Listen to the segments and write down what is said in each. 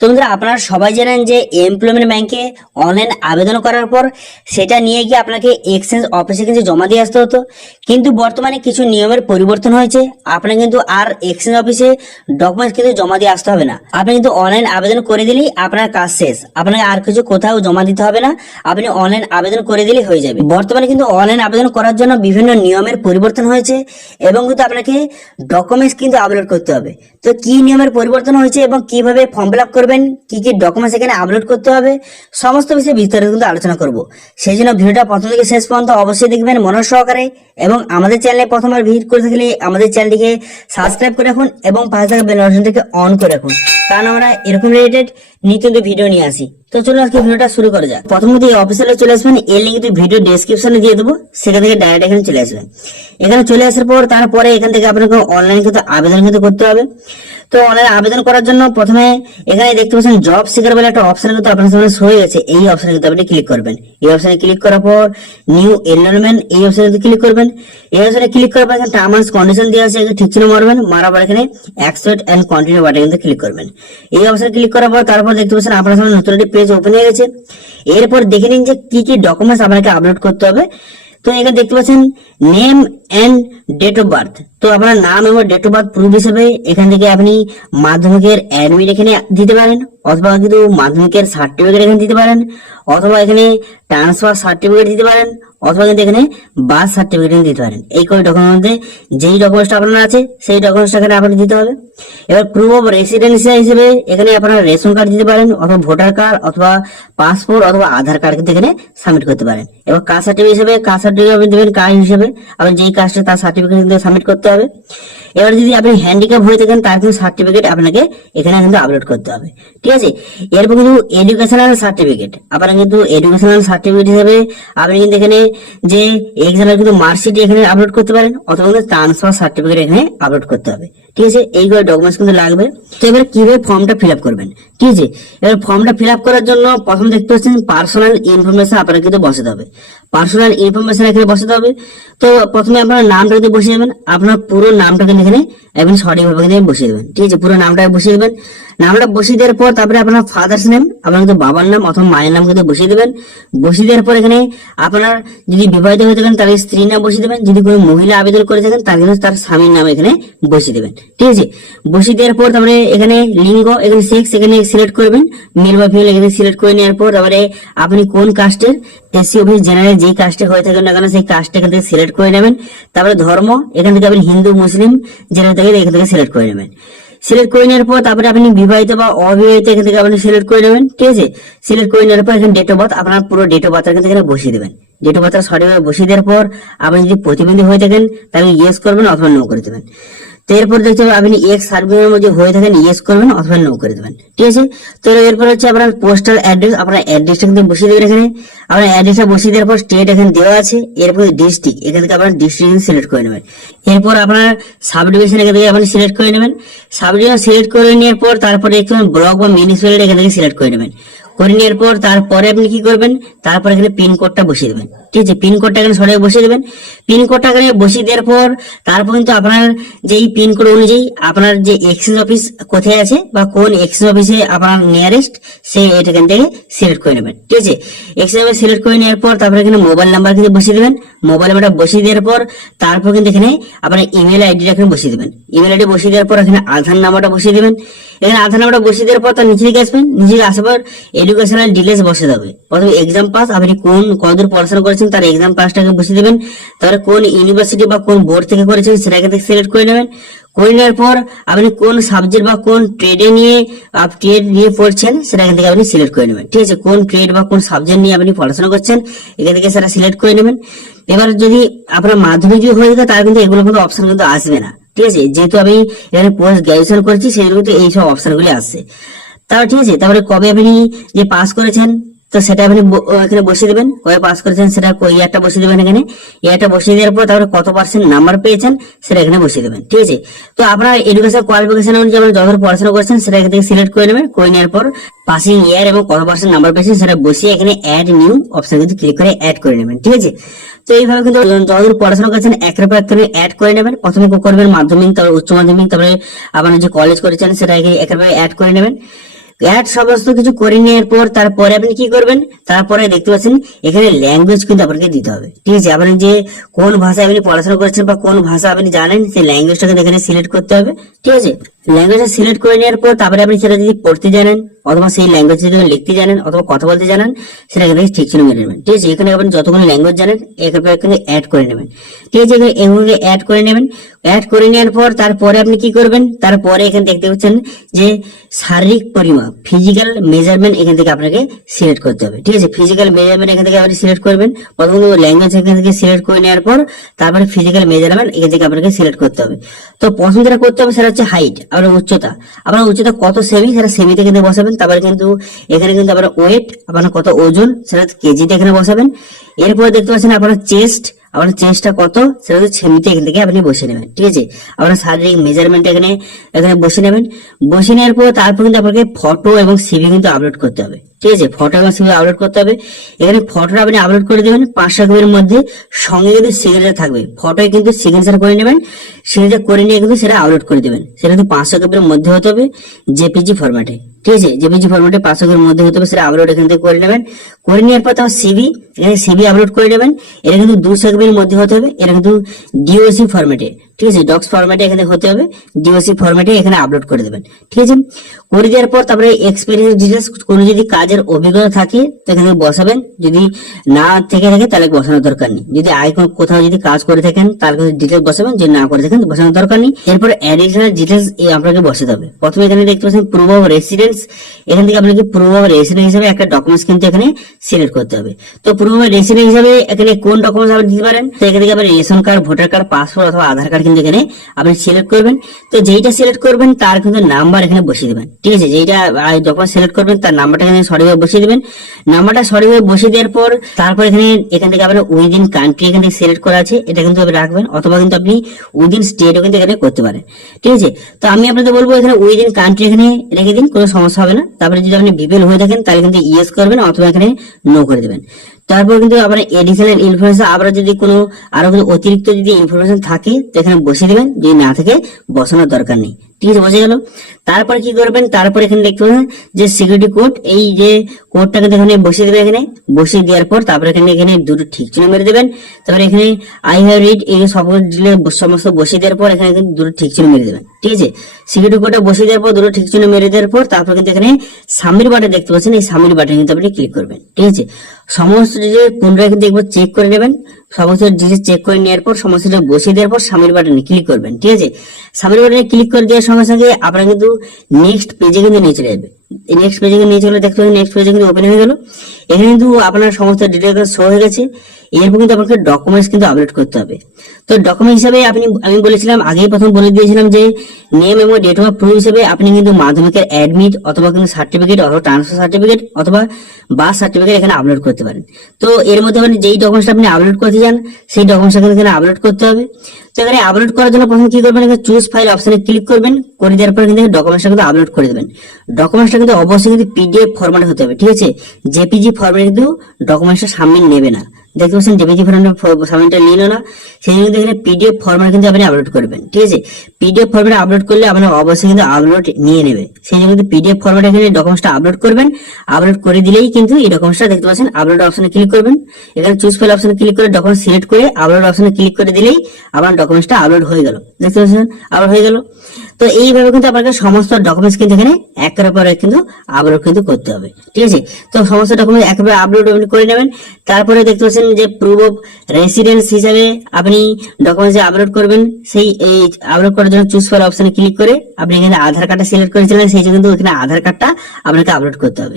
তো বন্ধুরা, আপনারা সবাই জানেন যে এমপ্লয়মেন্ট ব্যাংকে অনলাইন আবেদন করার পর সেটা নিয়ে গিয়ে আপনাকে এক্সচেঞ্জ অফিসে কিন্তু জমা দিয়ে আসতে হতো। কিন্তু বর্তমানে কিছু নিয়মের পরিবর্তন হয়েছে। আপনার কিন্তু আর এক্সচেঞ্জ অফিসে ডকুমেন্টস কিন্তু জমা দিয়ে আসতে হবে না। আপনি কিন্তু অনলাইন আবেদন করে দিলেই আপনার কাজ শেষ। আপনাকে আর কিছু কোথাও জমা দিতে হবে না, আপনি অনলাইন আবেদন করে দিলেই হয়ে যাবে। বর্তমানে কিন্তু অনলাইন আবেদন করার জন্য বিভিন্ন নিয়মের পরিবর্তন হয়েছে এবং কিন্তু আপনাকে ডকুমেন্টস কিন্তু আপলোড করতে হবে। তো কি নিয়মের পরিবর্তন হয়েছে এবং কিভাবে ফর্ম ফিল আপ করবেন, কি কি ডকুমেন্টস এখানে আপলোড করতে হবে, সমস্ত বিষয়ে বিস্তারিত কিন্তু আলোচনা করব। সেই জন্য ভিডিওটা প্রথম থেকে শেষ পর্যন্ত অবশ্যই দেখবেন মনোযোগ সহকারে। এবং আমাদের চ্যানেলে প্রথমবার ভিজিট করে থাকলে আমাদের চ্যানেলটিকে সাবস্ক্রাইব করে রাখুন এবং পাশে থাকা বেল বাটনটিকে অন করে রাখুন, কারণ আমরা এরকম রিলেটেড নিত্য ভিডিও নিয়ে আসি। তো চলুন আজকে ভিডিওটা শুরু করা যাক। প্রথমত এই অফিসিয়ালে চলে আসবেন, এর লিঙ্ক কিন্তু ভিডিও ডেসক্রিপশনে দিয়ে দেবো, সেখান থেকে ডাইরেক্ট এখানে চলে আসবেন। এখানে চলে আসার পর তারপরে এখান থেকে আপনাকে অনলাইন কিন্তু আবেদন কিন্তু করতে হবে। তো অনলাইন আবেদন করার জন্য প্রথমে এখানে দেখতে পাচ্ছেন জব সিকার বলে একটা অপশন কিন্তু আপনার সামনে শো হয়ে গেছে। এই অপশনে কিন্তু আপনি ক্লিক করবেন। এই অপশনে ক্লিক করার পর নিউ এনরোলমেন্ট এই অপশনে ক্লিক করবেন। এই অপশনে ক্লিক করার পর এখানে টার্ম এন্ড কন্ডিশন দেওয়া আছে, ঠিক চিহ্ন মারবেন, মারার পর এখানে অ্যাকসেপ্ট এন্ড কন্টিনিউ বাটনে কিন্তু ক্লিক করবেন। এই অপশনে ক্লিক করার পর তারপর দেখতে পাচ্ছেন আপনার সামনে নতুন একটি পেজ ওপেন হয়ে গেছে। এরপর দেখে নিন যে কি কি ডকুমেন্টস আপনাকে আপলোড করতে হবে। তো এখানে দেখতে পাচ্ছেন name and date of birth. তো আপনার নাম এবং ডেট অফ বার্থ প্রুফ হিসেবে এখান থেকে আপনি মাধ্যমিকের অ্যাডমিট এখানে দিতে পারেন, অথবা কিন্তু মাধ্যমিকের সার্টিফিকেট এখানে দিতে পারেন, অথবা এখানে ট্রান্সফার সার্টিফিকেট দিতে পারেন, অথবা কিন্তু এখানে বার্থ সার্টিফিকেট দিতে পারেন। এই করে ডকুমেন্টের মধ্যে যেই ডকুমেন্টসটা আপনার আছে সেই ডকুমেন্টসটা এখানে আপনাকে দিতে হবে। এবার প্রুফ অফ রেসিডেন্সিয়াল হিসেবে এখানে আপনারা রেশন কার্ড দিতে পারেন, অথবা ভোটার কার্ড, অথবা পাসপোর্ট, অথবা আধার কার্ড কিন্তু এখানে সাবমিট করতে পারেন। এবার কাস্ট সার্টিফিকেট হিসেবে কাস্ট সার্টিফিকেট আপনি দেবেন, কার্ড হিসেবে আপনি যেই কাস্টে তার সার্টিফিকেট কিন্তু সাবমিট করতে হবে। এবার যদি আপনি হ্যান্ডিক্যাপ হয়ে থাকেন তার কিন্তু সার্টিফিকেট আপনাকে এখানে কিন্তু আপলোড করতে হবে, ঠিক আছে। এরপর কিন্তু এডুকেশনাল সার্টিফিকেট, আপনারা কিন্তু এডুকেশনাল সার্টিফিকেট হিসেবে আপনি কিন্তু এখানে যে এক্সামের কিন্তু মার্কশিট এখানে আপলোড করতে পারেন, অথবা কিন্তু ট্রান্সফার সার্টিফিকেট এখানে আপলোড করতে হবে, ঠিক আছে। এইগুলো ডকুমেন্টস কিন্তু লাগবে। তো এবার কিভাবে ফর্মটা ফিল আপ করবেন, ঠিক আছে। এবার ফর্মটা ফিল আপ করার জন্য প্রথম দেখতে পাচ্ছেন পার্সোনাল ইনফরমেশন আপনারা কিন্তু বসাতে হবে। পার্সোনাল ইনফরমেশন এখানে বসাতে হবে। তো প্রথমে আপনার নামটা কিন্তু বসিয়ে দেবেন, আপনার পুরো নামটা কিন্তু এখানে একদম সঠিকভাবে কিন্তু বসিয়ে দেবেন, ঠিক আছে। পুরো নামটা বসিয়ে দেবেন। নামটা বসিয়ে দেওয়ার পর তারপরে আপনার ফাদার্স নেম, আপনার কিন্তু বাবার নাম অথবা মায়ের নাম কিন্তু বসিয়ে দেবেন। বসিয়ে দেওয়ার পর এখানে আপনার যদি বিবাহিত হয়ে থাকেন তাহলে স্ত্রীর নাম বসিয়ে দেবেন, যদি কোনো মহিলা আবেদন করে থাকেন তাহলে কিন্তু তার স্বামীর নাম এখানে বসিয়ে দেবেন, ঠিক আছে। বসিয়ে দেওয়ার পর তারপরে এখানে লিঙ্গ, এখানে সেক্স এখানে সিলেক্ট করবেন, মেল বা ফিমেল এখানে সিলেক্ট করে নেওয়ার পর তারপরে আপনি কোন কাস্টের, এসসি ওবিসি জেনারেল যেই কাস্টে হয়ে থাকেন না কেন সেই কাস্টটা এখান থেকে সিলেক্ট করে নেবেন। তারপরে ধর্ম এখান থেকে আপনি হিন্দু মুসলিম যেটা থেকে এখান থেকে সিলেক্ট করে নেবেন। সিলেক্ট করে নেওয়ার পর তারপরে আপনি বিবাহিত বা অবিবাহিত এখান থেকে আপনি সিলেক্ট করে নেবেন, ঠিক আছে। সিলেক্ট করে নেওয়ার পর এখানে ডেট অফ বার্থ, আপনার পুরো ডেট অফ বার্থ কিন্তু এখানে বসিয়ে দেবেন। ডেট অফ বার্থ সঠিকভাবে বসিয়ে দেওয়ার পর আপনি যদি প্রতিবন্ধী হয়ে থাকেন তাহলে ইয়েস করবেন অথবা নো করে দেবেন। তো এরপর দেখতে হবে আপনি এক্স সার্ভিসের মধ্যে হয়ে থাকেন, ইয়েস করবেন অথবা নো করে দেবেন, ঠিক আছে। তো এরপর হচ্ছে আপনার পোস্টাল অ্যাড্রেস, আপনার অ্যাড্রেসটা কিন্তু বসিয়ে দেবেন। এখানে আপনার অ্যাড্রেসটা বসিয়ে দেওয়ার পর স্টেট এখানে দেওয়া আছে, এরপর ডিস্ট্রিক্ট এখান থেকে আপনার ডিস্ট্রিক্ট সিলেক্ট করে নেবেন। এরপর আপনার সাব ডিভিশন এখান থেকে আপনি সিলেক্ট করে নেবেন। সাব ডিভিশন সিলেক্ট করে নেওয়ার পর তারপরে একটু ব্লক বা মিউনিসিপ্যালিটি এখান থেকে সিলেক্ট করে নেবেন। করে নেওয়ার পর তারপরে আপনি কি করবেন, তারপর এখানে পিন কোডটা বসিয়ে দেবেন, ঠিক আছে। পিন কোডটা এখানে সঠিক বসিয়ে দেবেন। পিন কোডটা এখানে বসিয়ে দেওয়ার পর তারপর কিন্তু আপনার যেই পিন কোড অনুযায়ী আপনার যে এক্সচেঞ্জ অফিস কোথায় আছে বা কোন এক্সচেঞ্জ অফিসে আপনার নিয়ারেস্ট সেই এটা এখান থেকে সিলেক্ট করে নেবেন, ঠিক আছে। এক্সচেঞ্জ অফিস সিলেক্ট করে নেওয়ার পর তারপরে এখানে মোবাইল নাম্বার কিন্তু বসিয়ে দেবেন। মোবাইল নাম্বারটা বসিয়ে দেওয়ার পর তারপর কিন্তু এখানে আপনার ইমেল আইডিটা এখানে বসিয়ে দেবেন। ইমেল আইডি বসিয়ে দেওয়ার পর এখানে আধার নাম্বারটা বসিয়ে দেবেন। এখানে আধার নাম্বারটা বসিয়ে দেওয়ার পর তার নিচে দিকে আসবেন, নিচে আসার পর এডুকেশনাল ডিটেলস বসে যাবে। প্রথমে এক্সাম পাস, আপনি কোন কতদূর পড়াশোনা করেছেন তার এক্সাম পাসটাকে বসিয়ে দেবেন। তারপরে কোন ইউনিভার্সিটি বা কোন বোর্ড থেকে করেছেন সেটা এখান থেকে সিলেক্ট করে নেবেন। করে নেওয়ার পর আপনি কোন সাবজেক্ট বা কোন ট্রেড নিয়ে পড়ছেন সেটা এখান থেকে আপনি সিলেক্ট করে নেবেন, ঠিক আছে। কোন ট্রেড বা কোন সাবজেক্ট নিয়ে আপনি পড়াশোনা করছেন এখান থেকে সেটা সিলেক্ট করে নেবেন। এবার যদি আপনার মাধ্যমিক যদি হয়ে থাকে তাহলে কিন্তু এগুলো কিন্তু অপশন কিন্তু আসবে না, ঠিক আছে। যেহেতু আমি এখানে পোস্ট গ্রাজুয়েশন করেছি সেই জন্য কিন্তু এইসব অপশনগুলি আসছে। তারপর ঠিক আছে, তারপরে কবে আপনি যে পাস করেছেন তো সেটা আপনি এখানে বসিয়ে দেবেন। কবে পাস করেছেন সেটা ইয়ারটা বসিয়ে দেবেন। এখানে ইয়ারটা বসিয়ে দেওয়ার পর তারপরে কত পার্সেন্ট নাম্বার পেয়েছেন সেটা এখানে বসিয়ে দেবেন, ঠিক আছে। তো আপনার এডুকেশন কোয়ালিফিকেশন অনুযায়ী আপনি যত পড়াশোনা করছেন সেটা এখান থেকে সিলেক্ট করে নেবেন। করে নেওয়ার পর পাসিং ইয়ার এবং কত পার্সেন্ট নাম্বার পেয়েছেন সেটা বসিয়ে এখানে অ্যাড নিউ অপশন কিন্তু ক্লিক করে অ্যাড করে নেবেন, ঠিক আছে। তো এইভাবে কিন্তু যতদূর পড়াশোনা করছেন একের পর এক করে অ্যাড করে নেবেন। প্রথমে করবেন মাধ্যমিক, তারপর উচ্চ মাধ্যমিক, তারপরে আপনার যে কলেজ করেছেন সেটা একের পর অ্যাড করে নেবেন। অ্যাড সমস্ত কিছু করে নেওয়ার পর তারপরে আপনি কি করবেন, তারপরে দেখতে পাচ্ছেন এখানে ল্যাঙ্গুয়েজ কিন্তু আপনাকে দিতে হবে। ঠিক আছে, আপনি যে কোন ভাষায় আপনি পড়াশোনা করছেন বা কোন ভাষা আপনি জানেন সেই ল্যাঙ্গুয়েজটা কিন্তু এখানে সিলেক্ট করতে হবে। ঠিক আছে, ল্যাঙ্গুয়েজটা সিলেক্ট করে নেওয়ার পর তারপরে আপনি সেটা যদি পড়তে জানেন অথবা সেই ল্যাঙ্গুয়েজ যদি লিখতে জানেন অথবা কথা বলতে জানেন সেটা এখানে ঠিক ছিল মেরে নেবেন। ঠিক আছে, এখানে আপনি যতগুলো ল্যাঙ্গুয়েজ জানেন এখানে অ্যাড করে নেবেন। ঠিক আছে, এগুলোকে অ্যাড করে নেবেন। অ্যাড করে নেওয়ার পর তারপরে আপনি কি করবেন, তারপরে এখানে দেখতে পাচ্ছেন যে শারীরিক পরিমাপ ফিজিক্যাল মেজারমেন্ট এখান থেকে আপনাকে সিলেক্ট করতে হবে। ঠিক আছে, ফিজিক্যাল মেজারমেন্ট এখান থেকে আপনি সিলেক্ট করবেন। প্রথমে ল্যাঙ্গুয়েজ এখান থেকে সিলেক্ট করে নেওয়ার পর তারপরে ফিজিক্যাল মেজারমেন্ট এখান থেকে আপনাকে সিলেক্ট করতে হবে। তো প্রথম যেটা করতে হবে সেটা হচ্ছে হাইট, আপনার উচ্চতা। আপনার উচ্চতা কত সেমি সেটা সেমিতে কিন্তু বসাবেন। তারপরে কিন্তু এখানে কিন্তু আপনার ওয়েট, আপনার কত ওজন সেটা কেজিতে এখানে বসাবেন। এরপরে দেখতে পাচ্ছেন আপনার আপনার চেস্টটা কত সেটা হচ্ছে সেমিতে এখান থেকে আপনি বসে নেবেন। ঠিক আছে, আপনার শারীরিক মেজারমেন্ট এখানে এখানে বসে নেবেন। বসে নেওয়ার পর তারপর কিন্তু আপনাকে ফটো এবং সিভি কিন্তু আপলোড করতে হবে। ঠিক আছে, ফটো এবং সিভি আপলোড করতে হবে। এখানে ফটোটা আপনি আপলোড করে দেবেন 500 কপির মধ্যে, সঙ্গে কিন্তু সিগনেচার থাকবে। ফটোয় কিন্তু সিগনেচার করে নেবেন, সিগনেচার করে নিয়ে কিন্তু সেটা আপলোড করে দেবেন। সেটা কিন্তু 500 কপির মধ্যে হতে হবে, জেপিজি ফরম্যাটে। ঠিক আছে, জেপিজি ফরম্যাটে 500 কপির মধ্যে হতে হবে, সেটা আপলোড এখান থেকে করে নেবেন। করে নেওয়ার পর তার সিভি, এখানে সিভি আপলোড করে নেবেন। এটা কিন্তু 200 কপির মধ্যে হতে হবে, এটা কিন্তু ডিওসি ফরম্যাটে। ঠিক আছে, ডক্স ফরম্যাটে এখানে হতে হবে, ডিওসি ফরম্যাটে এখানে আপলোড করে দেবেন। ঠিক আছে, করে দেওয়ার পর তারপরে এক্সপিরিয়েন্স ডিটেলস, কোনো যদি কাজের অভিজ্ঞতা থাকে তো এখানে বসাবেন, যদি না থেকে থাকে তাহলে বসানোর দরকার নেই। যদি আগে কোথাও যদি কাজ করে থাকেন তাহলে ডিটেলস বসাবেন, যদি না করে থাকেন বসানোর দরকার নেই। এরপর অ্যাডিশনাল ডিটেলস আপনাকে বসাতে হবে। প্রথমে এখানে দেখতে পাচ্ছেন প্রুফ অফ রেসিডেন্স, এখান থেকে আপনাকে প্রুফ অফ রেসিডেন্স হিসেবে একটা ডকুমেন্টস কিন্তু এখানে সিলেক্ট করতে হবে। তো প্রুফ অফ রেসিডেন্স হিসেবে এখানে কোন ডকুমেন্টস আপনি দিতে পারেন, তো এখান থেকে আপনি ration card, voter card, passport অথবা আধার কার্ড কিন্তু এখানে আপনি সিলেক্ট করবেন। তো যেইটা সিলেক্ট করবেন তার কিন্তু নাম্বার এখানে বসিয়ে দেবেন। ঠিক আছে, যেইটা ডকুমেন্ট সিলেক্ট করবেন তার নাম্বারটা এখানে সঠিকভাবে বসিয়ে দেবেন। নাম্বারটা সঠিকভাবে বসিয়ে দেওয়ার পর তারপর এখান থেকে আপনার উইদিন কান্ট্রি এখান থেকে সিলেক্ট করা আছে, এটা কিন্তু আপনি রাখবেন, অথবা কিন্তু আপনি উইদিন স্টেটও কিন্তু এখানে করতে পারেন। ঠিক আছে, তো আমি আপনাদের বলবো এখানে উইদিন কান্ট্রি এখানে রেখে দিন, কোনো সমস্যা হবে না। তারপরে যদি আপনি বিপিএল হয়ে থাকেন তাহলে কিন্তু ইয়েস করবেন অথবা এখানে নো করে দেবেন। তারপর কিন্তু আপনার এডিশনাল ইনফরমেশন, আবার যদি কোনো আরো কোনো অতিরিক্ত যদি ইনফরমেশন থাকে তো এখানে বসিয়ে দেবেন, যদি না থাকে বসানোর দরকার নেই। ঠিক আছে, বোঝা গেল। তারপরে কি করবেন, তারপর এখানে দেখতে পাবেন যে সিকিউরিটি কোড, এই যে কোডটাকে এখানে বসিয়ে দেবেন। এখানে বসিয়ে দেওয়ার পর তারপরে এখানে দুটো ঠিক চিহ্ন মেরে দেবেন। তারপরে এখানে আই হ্যাভ রিড এই সমস্ত বসিয়ে দেওয়ার পর এখানে কিন্তু দুটো ঠিক চিহ্ন মেরে দেবেন। ঠিক আছে, সিকিউরিটি কোডটা বসিয়ে দেওয়ার পর দুটো ঠিক চিহ্ন মেরে দেওয়ার পর তারপর কিন্তু এখানে সাবমিট বাটন দেখতে পাচ্ছেন, এই সাবমিট বাটনে কিন্তু আপনি ক্লিক করবেন। ঠিক আছে, সমস্ত ডিটেইলস পুনরায় কিন্তু একবার চেক করে নেবেন। সমস্ত ডিটেইলস চেক করে নেওয়ার পর সমস্যাটা বসিয়ে দেওয়ার পর সাবমিট বাটনে ক্লিক করবেন। ঠিক আছে, সাবমিট বাটনে ক্লিক করে দেওয়ার সঙ্গে সঙ্গে আপনারা কিন্তু নেক্সট পেজে কিন্তু নিয়ে চলে যাবে। নেক্সট পেজে নিয়ে চলে দেখতে পাবেন নেক্সট পেজে কিন্তু ওপেন হয়ে গেল। এখানে কিন্তু আপনার সমস্ত ডিটেইলস শো হয়ে গেছে। এরপর কিন্তু আপনাকে ডকুমেন্টস কিন্তু আপলোড করতে হবে। তো ডকুমেন্ট হিসাবে আমি বলেছিলাম, আগেই প্রথম বলে দিয়েছিলাম যে নেম এবং ডেট অফ প্রুফ হিসেবে আপনি কিন্তু মাধ্যমিকের অ্যাডমিট অথবা কিন্তু সার্টিফিকেট অথবা ট্রান্সফার সার্টিফিকেট অথবা বার্থ সার্টিফিকেট এখানে আপলোড করতে পারেন। তো এর মধ্যে মানে যেই ডকুমেন্টসটা আপনি আপলোড করতে চান সেই ডকুমেন্টসটা কিন্তু এখানে আপলোড করতে হবে। তো এখানে আপলোড করার জন্য প্রথমে কি করবেন, এখানে চুজ ফাইল অপশনে ক্লিক করবেন। করে দেওয়ার পর কিন্তু ডকুমেন্টসটা কিন্তু আপলোড করে দেবেন। ডকুমেন্টসটা কিন্তু অবশ্যই কিন্তু পিডিএফ ফরম্যাটে হতে হবে। ঠিক আছে, জেপিজি ফরম্যাটে কিন্তু ডকুমেন্টসটা সামনে নেবে না। দেখতে পাচ্ছেন জেপিজি ফরম্যাটটা নিল না, সেই জন্য এখানে পিডিএফ ফরম্যাট কিন্তু আপনি আপলোড করবেন। ঠিক আছে, পিডিএফ ফরম্যাটে আপলোড করলে আপনার অবশ্যই কিন্তু আপলোড নিয়ে নেবে, সেই জন্য কিন্তু পিডিএফ ফরম্যাটে এখানে ডকুমেন্টসটা আপলোড করবেন। আপলোড করে দিলেই কিন্তু এই ডকুমেন্টসটা দেখতে পাচ্ছেন, আপলোড অপশনে ক্লিক করবেন। এখানে চুজ ফাইল অপশনে ক্লিক করে ডকুমেন্ট সিলেক্ট করে আপলোড অপশনে ক্লিক করে দিলেই আপনার ডকুমেন্টসটা আপলোড হয়ে গেল। দেখতে পাচ্ছেন আপলোড হয়ে গেল। তো এইভাবে কিন্তু আপনাকে সমস্ত ডকুমেন্টস কিন্তু এখানে একের পর এক কিন্তু আপলোড কিন্তু করতে হবে। ঠিক আছে, তো সমস্ত ডকুমেন্ট একেবারে আপলোড করে নেবেন। তারপরে দেখতে পাচ্ছেন যে প্রুফ অফ রেসিডেন্স হিসাবে আপনি ডকুমেন্টস আপলোড করবেন। সেই এই আপলোড করার জন্য চুজ ফাইল অপশনে ক্লিক করে আপনি এখানে আধার কার্ডটা সিলেক্ট করেছিলেন, সেই জন্য কিন্তু এখানে আধার কার্ডটা আপনাকে আপলোড করতে হবে।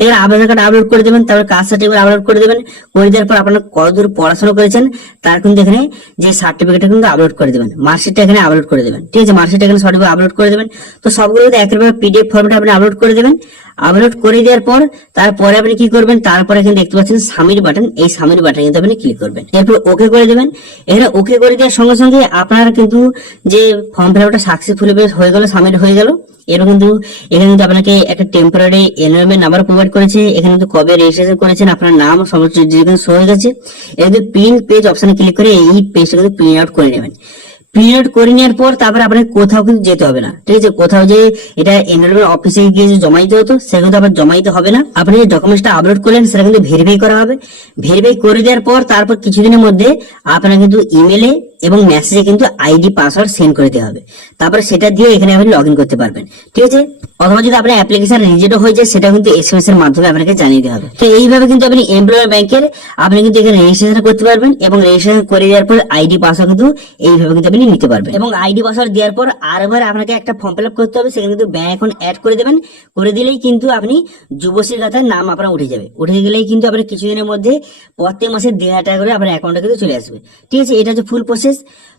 এখানে আধার কার্ড আপলোড করে দেবেন, তারপর কাস্ট সার্টিফিকেট আপলোড করে দেবেন। করে দেওয়ার পর আপনারা কতদূর পড়াশোনা করেছেন তার কিন্তু এখানে যে সার্টিফিকেটটা কিন্তু আপলোড করে দেবেন, মার্কশিটটা এখানে আপলোড করে দেবেন। ঠিক আছে, মার্কশিটটা এখানে সঠিকভাবে আপলোড করে দেবেন। তো সবগুলো একেবারে পিডিএফ ফরম্যাটে আপনি আপলোড করে দেবেন। আপলোড করে দেওয়ার পর তারপরে আপনি কি করবেন, তারপরে এখানে দেখতে পাচ্ছেন সাবমিট বাটন, এই সাবমিট বাটনে কিন্তু আপনি ক্লিক করবেন। এরপর ওকে করে দেবেন। এখানে ওকে করে দেওয়ার সঙ্গে সঙ্গে আপনার কিন্তু যে ফর্ম ফিল আপটা সাকসেসফুলি হয়ে গেল, সাবমিট হয়ে গেল। এরপর কিন্তু এখানে কিন্তু আপনাকে একটা টেম্পোরারি এনরোলমেন্ট নাম্বার প্রোভাইড করেছে। এখানে কিন্তু কবে রেজিস্ট্রেশন করেছেন, আপনার নাম সমস্ত ডিটেইলস শো হয়ে গেছে। এখানে প্রিন্ট পেজ অপশনে ক্লিক করে এই পেজটা কিন্তু প্রিন্ট আউট করে নেবেন। প্রিন্ট করে নেওয়ার পর তারপরে আপনাকে কোথাও কিন্তু যেতে হবে না, ঠিক আছে। কোথাও যে এটা এনরোলমেন্ট অফিসে গিয়ে যে জমা দিতে হতো সেটা কিন্তু আবার জমা দিতে হবে না। আপনি যে ডকুমেন্টসটা আপলোড করলেন সেটা কিন্তু ভেরিফাই করা হবে। ভেরিফাই করে দেওয়ার পর তারপর কিছুদিনের মধ্যে আপনার কিন্তু ইমেলে এবং মেসেজে কিন্তু আইডি পাসওয়ার্ড সেন্ড করে দেওয়া হবে। তারপরে সেটা দিয়ে এখানে আপনি লগ ইন করতে পারবেন, ঠিক আছে। অথবা যদি আপনার অ্যাপ্লিকেশন রিজেক্ট হয়ে যায় সেটা কিন্তু এসএমএস এর মাধ্যমে আপনাকে জানিয়ে দেওয়া হবে। তো এইভাবে কিন্তু আপনি এমপ্লয়ার ব্যাংকের আপনি কিন্তু এখানে রেজিস্ট্রেশন করতে পারবেন এবং রেজিস্ট্রেশন করে দেওয়ার পর আইডি পাসওয়ার্ড কিন্তু এইভাবে কিন্তু আপনি নিতে পারবেন। এবং আইডি পাসওয়ার্ড দেওয়ার পর আরেকবার আপনাকে একটা ফর্ম ফিল আপ করতে হবে, সেখানে কিন্তু ব্যাংক অ্যাকাউন্ট অ্যাড করে দেবেন। করে দিলেই কিন্তু আপনি যুবশ্রী খাতায় নাম আপনার উঠে যাবে। উঠে গেলেই কিন্তু আপনার কিছুদিনের মধ্যে প্রত্যেক মাসে 1,500 টাকা করে আপনার অ্যাকাউন্টে কিন্তু চলে আসবে, ঠিক আছে। এটা হচ্ছে ফুল প্রসেস।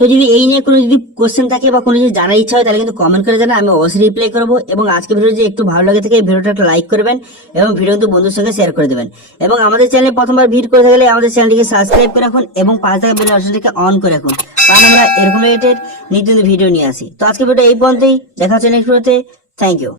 তো যদি এই নিয়ে কোনো যদি কোশ্চেন থাকে বা কোনো যদি জানার ইচ্ছা হয় তাহলে কিন্তু কমেন্ট করে জানান, আমি অবশ্যই রিপ্লাই করবো। এবং আজকে ভিডিও যদি একটু ভালো লাগে থাকে ভিডিওটা একটা লাইক করবেন এবং ভিডিও কিন্তু বন্ধুর সঙ্গে শেয়ার করে দেবেন। এবং আমাদের চ্যানেলে প্রথমবার ভিডিও করে থাকলে আমাদের চ্যানেলটিকে সাবস্ক্রাইব করে রাখুন এবং পাশে থাকা বেল আইকনটিকে অন করে রাখুন, কারণ আমরা এরকম রিলেটেড নিত্য নতুন ভিডিও নিয়ে আসি। তো আজকে ভিডিও এই পর্যন্তই, দেখা হচ্ছে নেক্সট ভিডিওতে। Thank you.